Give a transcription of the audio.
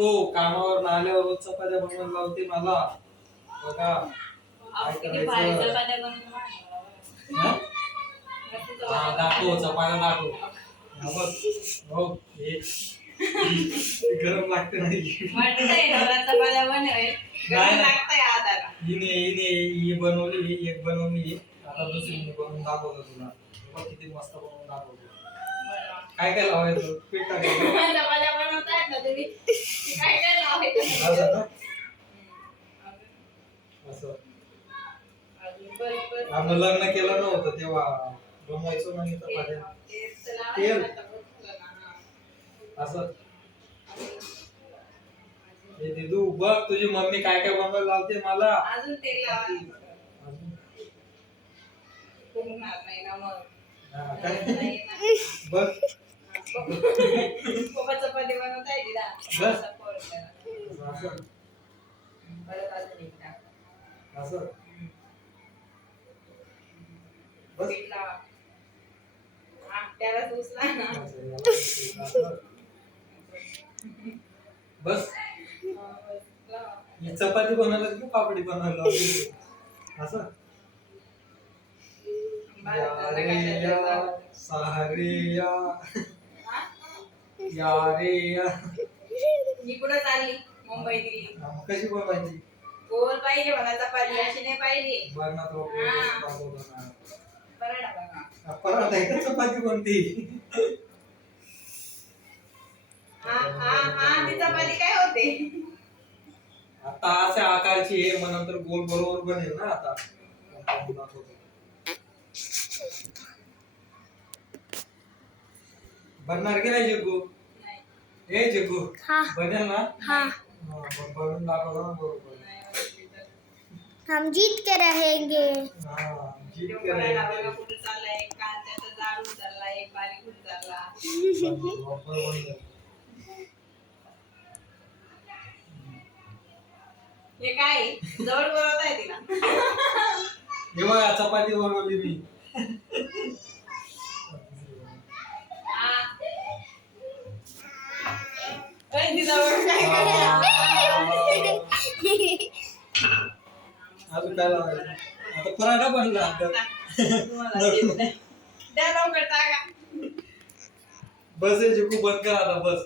बायको कामावर आल्यावर रोज चपात्या बनवून लावते मला बघा काय करायचं. दाखव चपात्या दाखव. हो हे गरम लागते नाही ही बनवली ही एक बनवली आता दुसरी मी बनवून दाखवतो तुला बघ किती मस्त बनवून दाखवतो. काय काय लावायचं पीठ टाकायचं असं आम्ही लग्न केलं नव्हतं तेव्हा बनवायचो नाही चपात्या तेल असं. हे दिदू बघ तुझी मम्मी काय काय बनवायला लावते मला. अजून तेल बघ चपाती बनवताय असं त्यालाच उचला ना बस चपाती बनवायला की पापडी बनवायला असं. मी कुठं चालली मुंबई दिल्ली कशी बनवायची गोल पाहिजे मला चपाती अशी नाही पाहिजे पराठा आहे का चपाती कोणती. ती चपाती काय होते आता अशा आकारची आहे मग नंतर गोल बरोबर बनेल ना. आता बनणार की नाही जग्गू हे जग्गू बनेल ना. बनवून दाखवलं ना बरोबर. हम जीत के रहेंगे. जीत के रहेंगे. कुठे चाललाय कांद्याचा जाड उचलला एक बारीक उचलला हे काय जवळ बोलवत आहे तिला. हे बघा चपाती बनवली मी. अजून काय लावायचं आता पराठा बनला. बस हे खूप बंद कर आता बस.